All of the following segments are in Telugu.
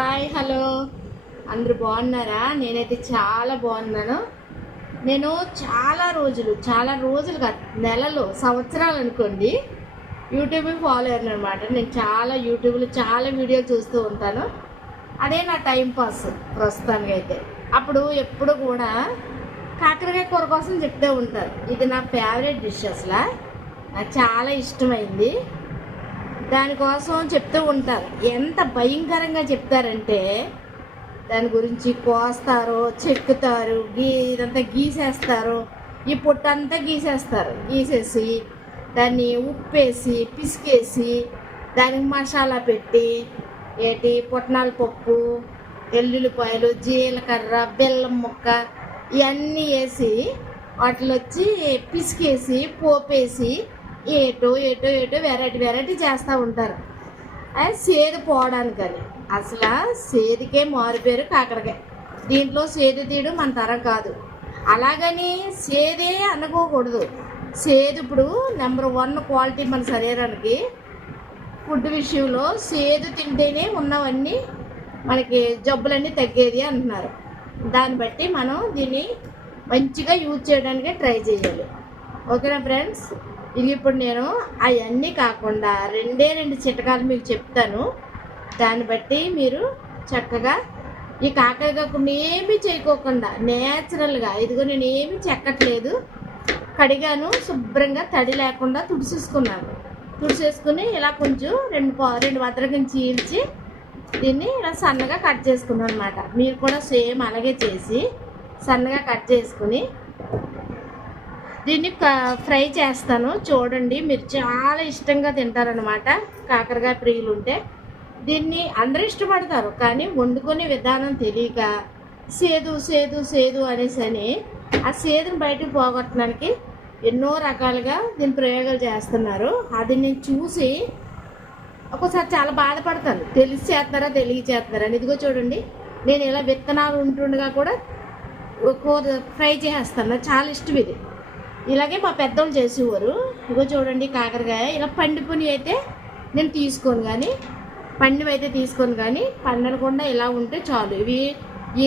హాయ్ హలో అందరూ బాగున్నారా? నేనైతే చాలా బాగున్నాను. నేను చాలా రోజులు కాదు, నెలలు సంవత్సరాలు అనుకోండి యూట్యూబ్ ఫాలో అయ్యాను అనమాట. నేను యూట్యూబ్లో చాలా వీడియోలు చూస్తూ ఉంటాను. అదే నా టైం పాస్ ప్రస్తుతానికి అయితే. అప్పుడు ఎప్పుడు కూడా కాకరకాయ కూర కోసం చెప్తూ ఉంటారు. ఇది నా ఫేవరెట్ డిష్, అసలు నాకు చాలా ఇష్టమైంది. దానికోసం చెప్తూ ఉంటారు. ఎంత భయంకరంగా చెప్తారంటే దాని గురించి కోస్తారు, చెక్కుతారు, ఇదంతా గీసేస్తారు, ఈ పొట్టంతా గీసేసి దాన్ని ఉప్పేసి పిసికేసి దానికి మసాలా పెట్టి పుట్నాల పప్పు, ఎల్లుల్లిపాయలు, జీలకర్ర, బెల్లం ముక్క ఇవన్నీ వేసి వాటిలో వచ్చి పిసికేసి పోపేసి ఏటో వెరైటీ చేస్తూ ఉంటారు. అది సేదు పోవడానికని. అసలు సేదుకే మారిపోయారు కాకరకాయ. దీంట్లో సేదు తీయడం మన తరం కాదు. అలాగని సేదే అనుకోకూడదు. సేదు ఇప్పుడు నెంబర్ 1 క్వాలిటీ మన శరీరానికి. ఫుడ్ విషయంలో సేదు తింటేనే ఉన్నవన్నీ మనకి జబ్బులన్నీ తగ్గేది అంటున్నారు. దాన్ని బట్టి మనం దీన్ని మంచిగా యూజ్ చేయడానికి ట్రై చేయాలి. ఓకేనా ఫ్రెండ్స్? ఇది ఇప్పుడు నేను అవన్నీ కాకుండా 2 చిట్కాలు మీకు చెప్తాను. దాన్ని బట్టి మీరు చక్కగా ఈ కాకరకాయకుండా ఏమీ చేయకోకుండా నేచురల్గా, ఇదిగో నేను ఏమీ చెక్కట్లేదు, కడిగాను, శుభ్రంగా తడి లేకుండా తుడిసేసుకుని ఇలా కొంచెం 2 వద్దలకి చీల్చి దీన్ని ఇలా సన్నగా కట్ చేసుకున్నాను అనమాట. మీరు కూడా సేమ్ అలాగే చేసి సన్నగా కట్ చేసుకుని దీన్ని ఫ్రై చేస్తాను. చూడండి, మీరు చాలా ఇష్టంగా తింటారనమాట. కాకరకాయ ప్రియులు ఉంటే దీన్ని అందరూ ఇష్టపడతారు. కానీ వండుకునే విధానం తెలియక సేదు అనేసి ఆ సేదుని బయటకు పోగొట్టడానికి ఎన్నో రకాలుగా దీని ప్రయోగాలు చేస్తున్నారు. అది నేను చూసి ఒక్కోసారి చాలా బాధపడతాను. తెలిసి చేస్తున్నారా తెలియ చేస్తున్నారా అని. ఇదిగో చూడండి, నేను ఇలా విత్తనాలు ఉంటుండగా కూడా కూర ఫ్రై చేస్తాను. నాకు చాలా ఇష్టం ఇది. ఇలాగే మా పెద్దోళ్ళు చేసేవారు. ఇగో చూడండి, కాకరకాయ ఇలా పండిపోయి అయితే నేను తీసుకోను, కానీ పండివైతే తీసుకోను, కానీ పండకుండా ఇలా ఉంటే చాలు. ఇవి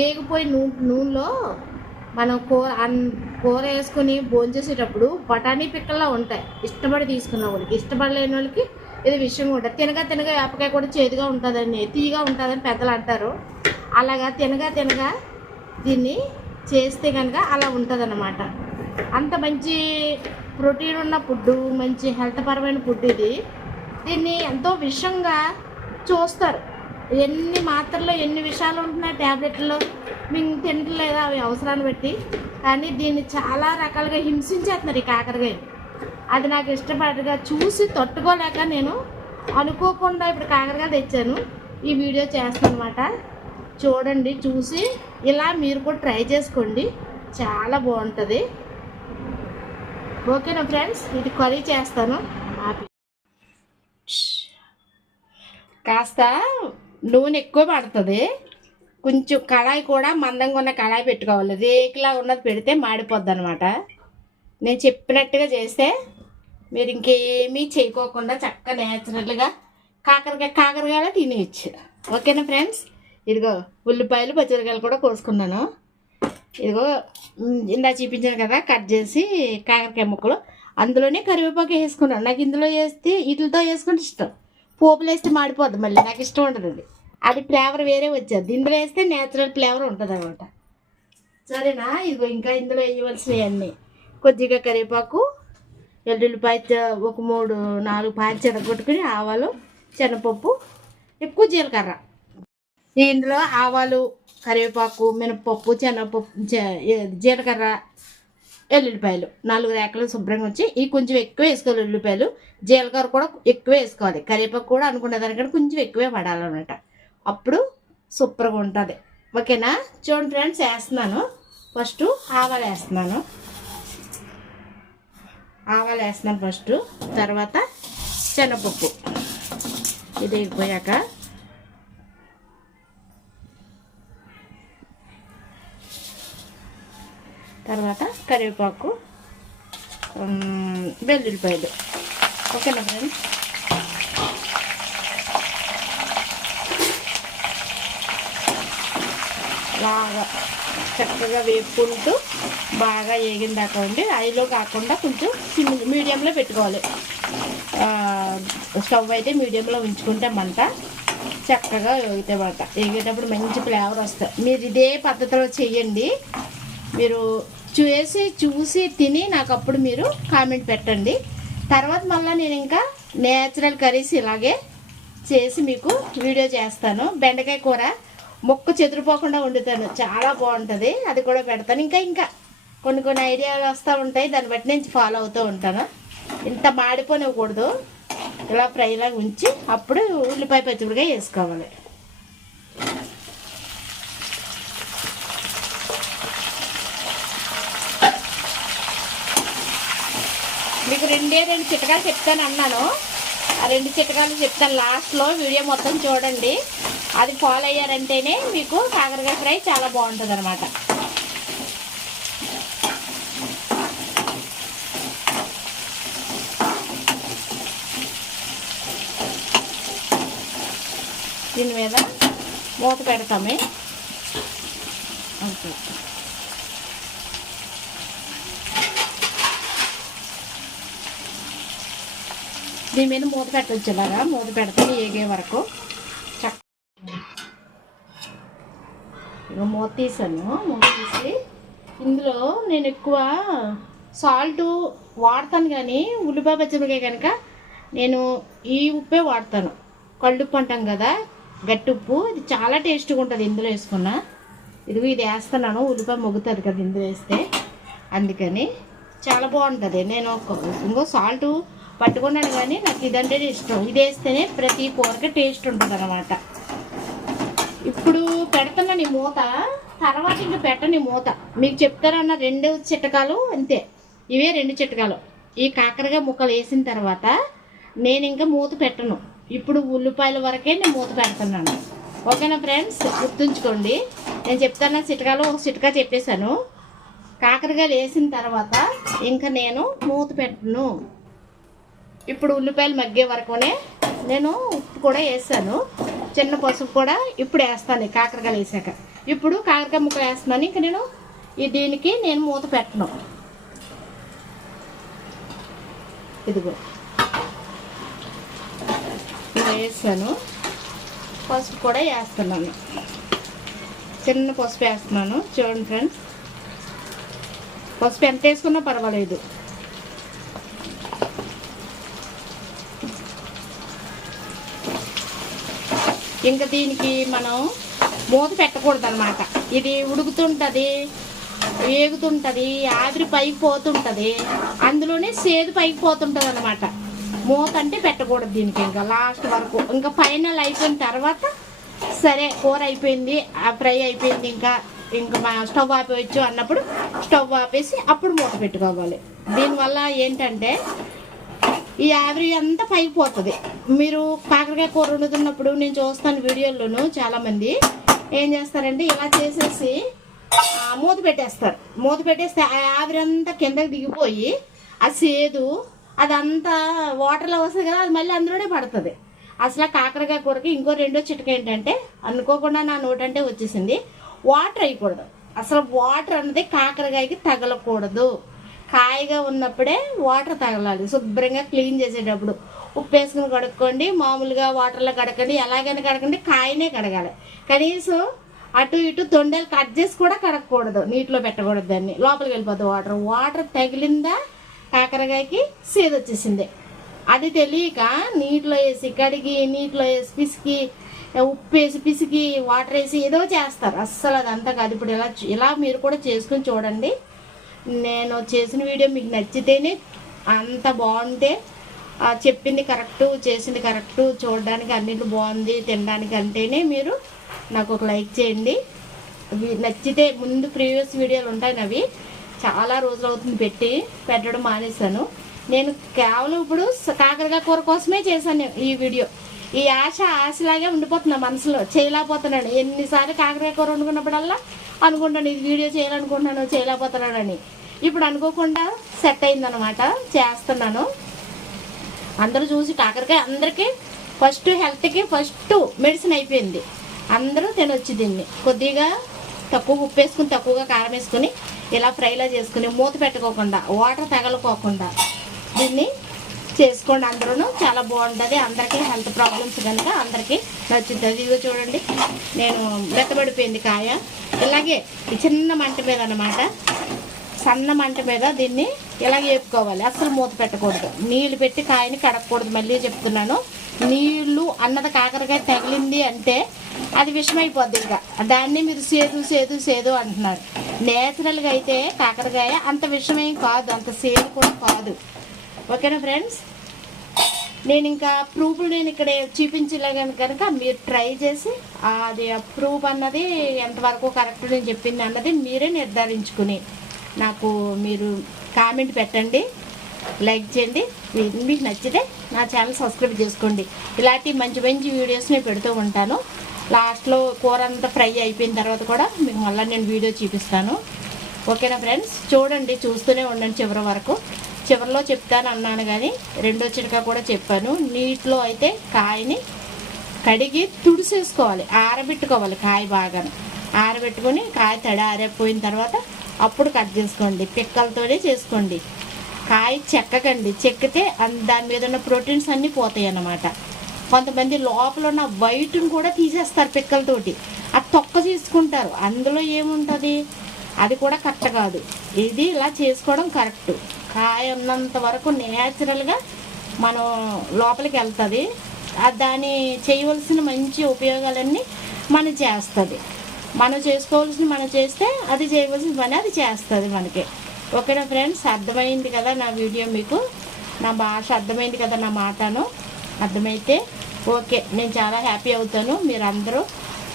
ఏగిపోయి నూనెలో మనం కూర వేసుకొని భోంచేసేటప్పుడు బఠానీ పిక్కల్లా ఉంటాయి. ఇష్టపడి తీసుకున్న వాళ్ళకి, ఇష్టపడలేని వాళ్ళకి ఇది విషయం కూడా. తినగా వేపకాయ కూడా చేదుగా ఉంటుందని, తీయగా ఉంటుందని పెద్దలు అంటారు. అలాగా తినగా దీన్ని చేస్తే కనుక అలా ఉంటుంది అన్నమాట. అంత మంచి ప్రోటీన్ ఉన్న ఫుడ్, మంచి హెల్త్ పరమైన ఫుడ్ ఇది. దీన్ని ఎంతో విషంగా చూస్తారు. ఎన్ని మాత్రల్లో ఎన్ని విషయాలు ఉంటున్నాయి ట్యాబ్లెట్లో, మేము తినట్లేదా అవి అవసరాన్ని బట్టి. కానీ దీన్ని చాలా రకాలుగా హింసించేస్తున్నారు ఈ కాకరకాయ. అది నాకు ఇష్టపడగా చూసి తట్టుకోలేక నేను అనుకోకుండా ఇప్పుడు కాకరకాయ తెచ్చాను, ఈ వీడియో చేస్తాను అనమాట. చూడండి, చూసి ఇలా మీరు కూడా ట్రై చేసుకోండి, చాలా బాగుంటుంది. ఓకేనా ఫ్రెండ్స్? ఇది కర్రీ చేస్తాను. కాస్త నూనె ఎక్కువ పడుతుంది. కొంచెం కళాయి కూడా మందంగా ఉన్న కళాయి పెట్టుకోవాలి. రేకులా ఉన్నది పెడితే మాడిపోద్ది అనమాట. నేను చెప్పినట్టుగా చేస్తే మీరు ఇంకేమీ చేయకోకుండా చక్కగా నేచురల్గా కాకరకాయలు తినేయచ్చు. ఓకేనా ఫ్రెండ్స్? ఇదిగో ఉల్లిపాయలు, పచ్చిమిరకాయలు కూడా కోసుకున్నాను. ఇదిగో ఇందా చూపించాను కదా, కట్ చేసి కాకరకాయ ముక్కలు, అందులోనే కరివేపాకు వేసుకున్నాను. నాకు ఇందులో వేస్తే వీటితో వేసుకుంటే ఇష్టం. పోపులు వేస్తే మాడిపోద్ది, మళ్ళీ నాకు ఇష్టం ఉంటుంది. అది ఫ్లేవర్ వేరే వచ్చేది. ఇందులో వేస్తే నేచురల్ ఫ్లేవర్ ఉంటుంది అనమాట. సరేనా? ఇదిగో ఇంకా ఇందులో వేయవలసినవి అన్నీ కొద్దిగా కరివేపాకు, ఎల్లుల్లిపాయ ఒక 3-4 పాయలు చెడగొట్టుకుని, ఆవాలు, శనగపప్పు, ఎక్కువ జీలకర్ర. ఇందులో ఆవాలు, కరివేపాకు, మినపప్పు, శనగపప్పు, జీలకర్ర, ఎల్లుల్లిపాయలు 4 రేకలు శుభ్రంగా వచ్చి ఇవి కొంచెం ఎక్కువ వేసుకోవాలి. ఉల్లిపాయలు, జీలకర్ర కూడా ఎక్కువ వేసుకోవాలి. కరివేపాకు కూడా అనుకునే దానికంటే కొంచెం ఎక్కువే పడాలన్నమాట. అప్పుడు సూపర్గా ఉంటుంది. ఓకేనా? చూడండి ఫ్రెండ్స్, వేస్తున్నాను. ఫస్ట్ ఆవాలు వేస్తున్నాను. ఫస్ట్. తర్వాత శనగపప్పు. ఇది అయిపోయాక తర్వాత కరివేపాకు, వెల్లుల్లిపాయలు. ఓకేనా ఫ్రెండ్స్? బాగా చక్కగా వేపుకుంటూ బాగా వేగిన దాకా ఉండి హైలో కాకుండా కొంచెం మీడియంలో పెట్టుకోవాలి. స్టవ్ అయితే మీడియంలో ఉంచుకుంటే మంట చక్కగా వేగుతాయన్నమాట. వేగేటప్పుడు మంచి ఫ్లేవర్ వస్తాయి. మీరు ఇదే పద్ధతిలో చేయండి. మీరు చూసి తిని నాకు అప్పుడు మీరు కామెంట్ పెట్టండి. తర్వాత మళ్ళీ నేను ఇంకా నేచురల్ కర్రీస్ ఇలాగే చేసి మీకు వీడియో చేస్తాను. బెండకాయ కూర మొక్క చెదిరిపోకుండా వండుతాను, చాలా బాగుంటుంది. అది కూడా పెడతాను. ఇంకా కొన్ని ఐడియాలు వస్తూ ఉంటాయి, దాన్ని బట్టి నేను ఫాలో అవుతూ ఉంటాను. ఇంత మాడిపోనివ్వకూడదు, ఇలా ఫ్రైలాగా ఉంచి అప్పుడు ఉల్లిపాయ పచ్చిమిరపకాయ వేసుకోవాలి. మీకు రెండు చిట్కాలు చెప్తాను అన్నాను. ఆ 2 చిట్కాలు చెప్తాను లాస్ట్లో. వీడియో మొత్తం చూడండి. అది ఫాలో అయ్యారంటేనే మీకు కాకరకాయ ఫ్రై చాలా బాగుంటుంది అనమాట. దీని మీద మూత పెడతామే. ఓకే, దీని మీద మూత పెట్టవచ్చు. ఇలాగా మూత పెడితే ఏగే వరకు ఇక మూత తీసాను. మూత తీసి ఇందులో నేను ఎక్కువ సాల్ట్ వాడతాను, కానీ ఉల్లిపాయ పచ్చిమిరపకాయ కనుక నేను ఈ ఉప్పే వాడతాను. కళ్ళుప్పు అంటాం కదా, గట్టి ఉప్పు. ఇది చాలా టేస్ట్గా ఉంటుంది ఇందులో వేసుకున్నా. ఇది వేస్తున్నాను, ఉల్లిపాయ మొగ్గుతుంది కదా ఇందులో వేస్తే, అందుకని చాలా బాగుంటుంది. నేను ఇంకో సాల్ట్ పట్టుకున్నాను, కానీ నాకు ఇదంటేనే ఇష్టం. ఇది వేస్తేనే ప్రతి కూరకి టేస్ట్ ఉంటుంది అన్నమాట. ఇప్పుడు పెడుతున్నాను ఈ మూత, తర్వాత ఇంక పెట్టని మూత. మీకు చెప్తారన్న 2 చిట్కాలు అంతే, ఇవే 2 చిట్కాలు. ఈ కాకరకాయ ముక్కలు వేసిన తర్వాత నేను ఇంకా మూత పెట్టను. ఇప్పుడు ఉల్లిపాయల వరకే నేను మూత పెడుతున్నాను. ఓకేనా ఫ్రెండ్స్, గుర్తుంచుకోండి. నేను చెప్తాను చిట్కాలు ఒక చిట్కా చెప్పేశాను. కాకరకాయలు వేసిన తర్వాత ఇంకా నేను మూత పెట్టను. ఇప్పుడు ఉల్లిపాయలు మగ్గే వరకునే నేను ఉప్పు కూడా వేసాను, చిన్న పసుపు కూడా ఇప్పుడు వేస్తాను కాకరకాయలు వేసాక. ఇప్పుడు కాకరకాయ ముక్కలు వేస్తున్నాను. ఇంకా నేను దీనికి నేను మూత పెట్టను. ఇదిగో వేసాను, పసుపు కూడా వేస్తున్నాను. చిన్న పసుపు వేస్తున్నాను. చూడండి ఫ్రెండ్స్, పసుపు ఎంత వేసుకున్నా పర్వాలేదు. ఇంకా దీనికి మనం మూత పెట్టకూడదు అనమాట. ఇది ఉడుకుతుంటుంది, వేగుతుంటుంది, ఆవిరి పైకి పోతుంటుంది, అందులోనే సేదు పైకి పోతుంటుంది అనమాట. మూత అంటే పెట్టకూడదు దీనికి. ఇంకా లాస్ట్ వరకు ఇంకా ఫైనల్ అయిపోయిన తర్వాత సరే కూర అయిపోయింది, ఫ్రై అయిపోయింది, ఇంకా మా స్టవ్ ఆపేయచ్చు అన్నప్పుడు స్టవ్ ఆపేసి అప్పుడు మూత పెట్టుకోవాలి. దీనివల్ల ఏంటంటే ఈ ఆవిరి అంతా పైకి పోతుంది. మీరు కాకరకాయ కూర వండుతున్నప్పుడు నేను చూస్తాను వీడియోల్లోనూ చాలామంది ఏం చేస్తారంటే ఇలా చేసేసి మూత పెట్టేస్తారు. మూత పెట్టేస్తే ఆ ఆవిరి అంతా కిందకి దిగిపోయి ఆ సేదు అదంతా వాటర్లో వస్తుంది కదా, అది మళ్ళీ అందులోనే పడుతుంది. అసలు కాకరకాయ కూరకి ఇంకో 2వ చిట్కా ఏంటంటే, అనుకోకుండా నా నోటంటే వచ్చేసింది, వాటర్ వేయకూడదు. అసలు వాటర్ అన్నది కాకరకాయకి తగలకూడదు. కాయగా ఉన్నప్పుడే వాటర్ తగలాలి. శుభ్రంగా క్లీన్ చేసేటప్పుడు ఉప్పు వేసుకుని కడుక్కోండి, మామూలుగా వాటర్లో కడకండి, ఎలాగైనా కడకండి, కాయనే కడగాలి. కనీసం అటు ఇటు తొండలు కట్ చేసి కూడా కడగకూడదు, నీటిలో పెట్టకూడదు. దాన్ని లోపలికి వెళ్ళిపోతుంది. వాటర్ తగిలిందా కాకరకాయకి సేదు వచ్చేసింది. అది తెలియక నీటిలో వేసి కడిగి, నీటిలో వేసి పిసికి, ఉప్పు వేసి పిసికి, వాటర్ వేసి ఏదో చేస్తారు. అస్సలు అదంతా కాదు. ఇప్పుడు ఇలా మీరు కూడా చేసుకుని చూడండి. నేను చేసిన వీడియో మీకు నచ్చితేనే, అంత బాగుంటే చెప్పింది కరెక్టు, చేసింది కరెక్టు, చూడడానికి అన్నింటి బాగుంది, తినడానికి అంటేనే మీరు నాకు ఒక లైక్ చేయండి. నచ్చితే ముందు ప్రీవియస్ వీడియోలు ఉంటాయి, అవి చాలా రోజులు అవుతుంది పెట్టడం మానేశాను. నేను కేవలం ఇప్పుడు కాకరకాయ కూర కోసమే చేశాను ఈ వీడియో. ఈ ఆశలాగే ఉండిపోతున్నా మనసులో, చేయలేకపోతున్నాను. ఎన్నిసార్లు కాకరకాయ కూర వండుకున్నప్పుడల్లా అనుకుంటాను ఇది వీడియో చేయాలనుకుంటున్నాను, చేయలేకపోతున్నానని. ఇప్పుడు అనుకోకుండా సెట్ అయిందనమాట, చేస్తున్నాను. అందరూ చూసి కాకరకాయ అందరికీ ఫస్ట్ హెల్త్కి ఫస్ట్ మెడిసిన్ అయిపోయింది. అందరూ తినొచ్చు దీన్ని. కొద్దిగా తక్కువ ఉప్పు వేసుకుని తక్కువగా కారం వేసుకుని ఇలా ఫ్రైలా చేసుకుని మూత పెట్టుకోకుండా వాటర్ తగలకోకుండా దీన్ని చేసుకోండి. అందరూ చాలా బాగుంటుంది. అందరికీ హెల్త్ ప్రాబ్లమ్స్ కనుక అందరికీ నచ్చుతుంది. ఇదిగో చూడండి, నేను మెత్తబడిపోయింది కాయ. ఇలాగే చిన్న మంట మీద అన్నమాట, సన్న మంట మీద దీన్ని ఇలాగే వేపుకోవాలి. అసలు మూత పెట్టకూడదు. నీళ్ళు పెట్టి కాయని కడగకూడదు. మళ్ళీ చెప్తున్నాను, నీళ్ళు అన్నది కాకరకాయ తగిలింది అంటే అది విషమైపోద్ది. ఇంకా దాన్ని మీరు సేదు సేదు సేదు అంటున్నారు. నేచురల్గా అయితే కాకరకాయ అంత విషమేం కాదు, అంత సేదు కూడా కాదు. ఓకేనా ఫ్రెండ్స్, నేను ఇంకా ప్రూఫ్లు నేను ఇక్కడ చూపించలేను కనుక మీరు ట్రై చేసి అది ప్రూఫ్ అన్నది ఎంతవరకు కరెక్ట్ నేను చెప్పింది అన్నది మీరే నిర్ధారించుకుని నాకు మీరు కామెంట్ పెట్టండి, లైక్ చేయండి. మీకు నచ్చితే నా ఛానల్ సబ్స్క్రైబ్ చేసుకోండి. ఇలాంటి మంచి మంచి వీడియోస్ నేను పెడుతూ ఉంటాను. లాస్ట్లో కూర అంతా ఫ్రై అయిపోయిన తర్వాత కూడా మీకు మళ్ళీ నేను వీడియో చూపిస్తాను. ఓకేనా ఫ్రెండ్స్, చూడండి, చూస్తూనే ఉండండి చివరి వరకు. చివరిలో చెప్తాను అన్నాను కానీ రెండో చిటకా కూడా చెప్పాను. నీటిలో అయితే కాయని కడిగి తుడిసేసుకోవాలి, ఆరబెట్టుకోవాలి. కాయ బాగా ఆరబెట్టుకొని కాయ తడి ఆరిపోయిన తర్వాత అప్పుడు కట్ చేసుకోండి. పిక్కలతోనే చేసుకోండి. కాయ చెక్కకండి, చెక్కితే దాని మీద ఉన్న ప్రోటీన్స్ అన్నీ పోతాయి అన్నమాట. కొంతమంది లోపల ఉన్న వైట్ని కూడా తీసేస్తారు పిక్కలతోటి, అది తొక్క తీసుకుంటారు. అందులో ఏముంటుంది, అది కూడా కరెక్ట్ కాదు. ఇది ఇలా చేసుకోవడం కరెక్ట్. కాయ ఉన్నంత వరకు నేచురల్గా మనం లోపలికి వెళ్తుంది. దాన్ని చేయవలసిన మంచి ఉపయోగాలన్నీ మనం చేస్తుంది. మనం చేసుకోవాల్సిన మనం చేస్తే అది చేయవలసిన పని అది చేస్తుంది మనకి. ఓకేనా ఫ్రెండ్స్, అర్థమైంది కదా నా వీడియో, మీకు నా భాష అర్థమైంది కదా, నా మాటను అర్థమైతే ఓకే, నేను చాలా హ్యాపీ అవుతాను. మీరు అందరూ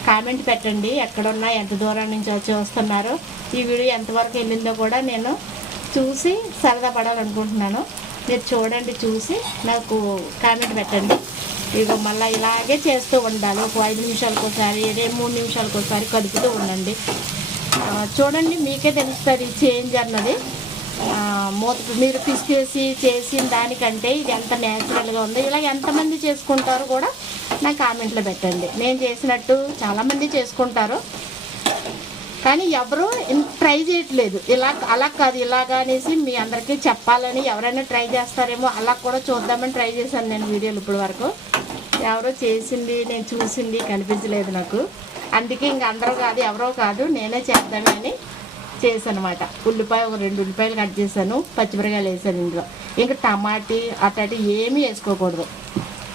కామెంట్ పెట్టండి, ఎక్కడున్నా ఎంత దూరం నుంచి వచ్చి వస్తున్నారో, ఈ వీడియో ఎంతవరకు వెళ్ళిందో కూడా నేను చూసి సరదా పడాలనుకుంటున్నాను. మీరు చూడండి, చూసి నాకు కామెంట్ పెట్టండి. ఇక మళ్ళీ ఇలాగే చేస్తూ ఉండాలి. ఒక 5 నిమిషాలకు ఒకసారి 3 నిమిషాలకు ఒకసారి కదుపుతూ ఉండండి. చూడండి, మీకే తెలుస్తుంది చేంజ్ అన్నది. మూత మీరు పిసికేసి చేసిన దానికంటే ఇది ఎంత న్యాచురల్గా ఉందో. ఇలా ఎంతమంది చేసుకుంటారో కూడా నాకు కామెంట్లో పెట్టండి. నేను చేసినట్టు చాలామంది చేసుకుంటారు కానీ ఎవరు ట్రై చేయట్లేదు. అలా కాదు, ఇలాగా అనేసి మీ అందరికీ చెప్పాలని ఎవరైనా ట్రై చేస్తారేమో అలా కూడా చూద్దామని ట్రై చేశాను నేను వీడియోలు. ఇప్పటి వరకు ఎవరో చేసింది నేను చూసింది కనిపించలేదు నాకు. అందుకే ఇంక అందరూ కాదు, ఎవరో కాదు, నేనే చేద్దామని చేశాను అనమాట. ఉల్లిపాయ ఒక 2 ఉల్లిపాయలు కట్ చేశాను, పచ్చిమిరకాయలు వేసాను ఇందులో. ఇంకా టమాటీ అట్లాంటి ఏమీ వేసుకోకూడదు.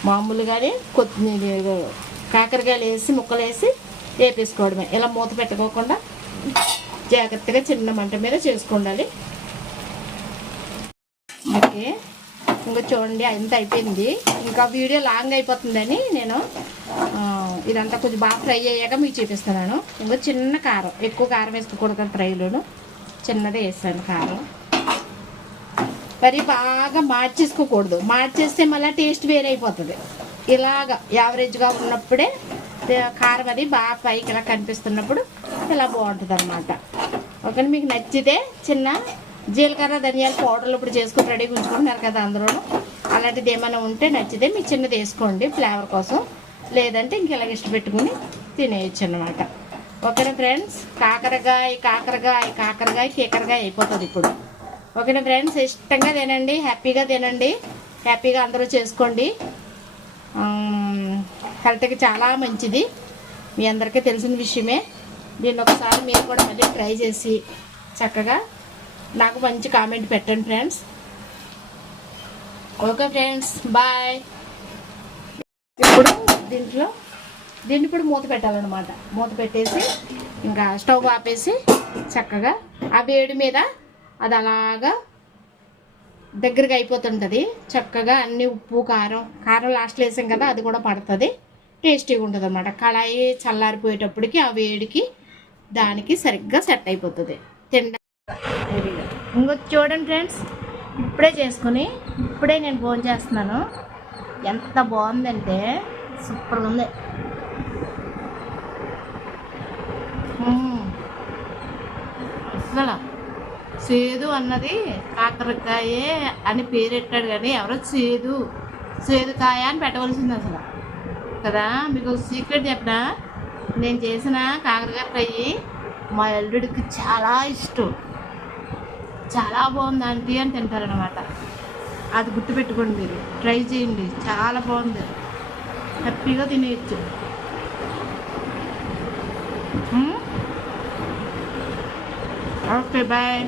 మామూలుగానే కొత్తిమీర కాకరకాయలు వేసి ముక్కలు వేసి వేపేసుకోవడమే. ఇలా మూత పెట్టుకోకుండా జాగ్రత్తగా చిన్న మంట మీద చేసుకోండి. ఓకే, ఇంకా చూడండి అంత అయిపోయింది. ఇంకా వీడియో లాంగ్ అయిపోతుందని నేను ఇదంతా కొంచెం బాగా ఫ్రై అయ్యాక మీకు చూపిస్తున్నాను. ఇంకా చిన్న కారం, ఎక్కువ కారం వేసుకోకూడదు ఫ్రైలోను, చిన్నదే వేస్తాను కారం. మరి బాగా మార్చేసుకోకూడదు, మార్చేస్తే మళ్ళీ టేస్ట్ వేరే అయిపోతుంది. ఇలాగా యావరేజ్గా ఉన్నప్పుడే కారం అది బాగా పైకి ఇలా కనిపిస్తున్నప్పుడు ఇలా బాగుంటుంది అనమాట. ఓకే, మీకు నచ్చితే చిన్న జీలకర్ర ధనియాల పౌడర్లు ఇప్పుడు చేసుకుని రెడీగా ఉంచుకుంటున్నారు కదా అందరూ, అలాంటిది ఏమైనా ఉంటే నచ్చితే మీకు చిన్నది వేసుకోండి ఫ్లేవర్ కోసం. లేదంటే ఇంక ఇలాగ ఇష్టపెట్టుకుని తినేయచ్చు అన్నమాట. ఓకేనా ఫ్రెండ్స్, కాకరకాయ కాకరకాయ కాకరకాయ కేకరకాయ అయిపోతుంది ఇప్పుడు. ఓకేనా ఫ్రెండ్స్, ఇష్టంగా తినండి, హ్యాపీగా తినండి, హ్యాపీగా అందరూ చేసుకోండి. హెల్త్కి చాలా మంచిది, మీ అందరికీ తెలిసిన విషయమే. దీన్ని ఒకసారి మీరు కూడా మళ్ళీ ట్రై చేసి చక్కగా నాకు మంచి కామెంట్ పెట్టండి ఫ్రెండ్స్. Okay friends, bye. ఇప్పుడు దీన్ని ఇప్పుడు మూత పెట్టాలన్నమాట. మూత పెట్టేసి ఇంకా స్టవ్ ఆపేసి చక్కగా ఆ వేడి మీద అది అలాగా దగ్గరగా అయిపోతుంటుంది. చక్కగా అన్ని ఉప్పు కారం లాస్ట్లో వేసాం కదా, అది కూడా పడుతుంది, టేస్టీగా ఉంటుంది అన్నమాట. కళాయి చల్లారిపోయేటప్పటికి ఆ వేడికి దానికి సరిగ్గా సెట్ అయిపోతుంది తినడానికి. ఇంకో చూడండి ఫ్రెండ్స్, ఇప్పుడే చేసుకుని ఇప్పుడే నేను భోజనం చేస్తున్నాను. ఎంత బాగుందంటే సూపర్ ఉంది. అసలు సేదు అన్నది కాకరకాయే అని పేరెట్టాడు కానీ ఎవరో సేదుకాయ అని పెట్టవలసింది అసలు కదా. మీకు సీక్రెట్ చెప్పినా, నేను చేసిన కాకరకాయ ఫ్రై మా అల్లుడికి చాలా ఇష్టం. చాలా బాగుంది ఆంటీ అని తింటారనమాట. అది గుర్తుపెట్టుకోండి, మీరు ట్రై చేయండి, చాలా బాగుంది, హ్యాపీగా తినేయచ్చు. Okay bye.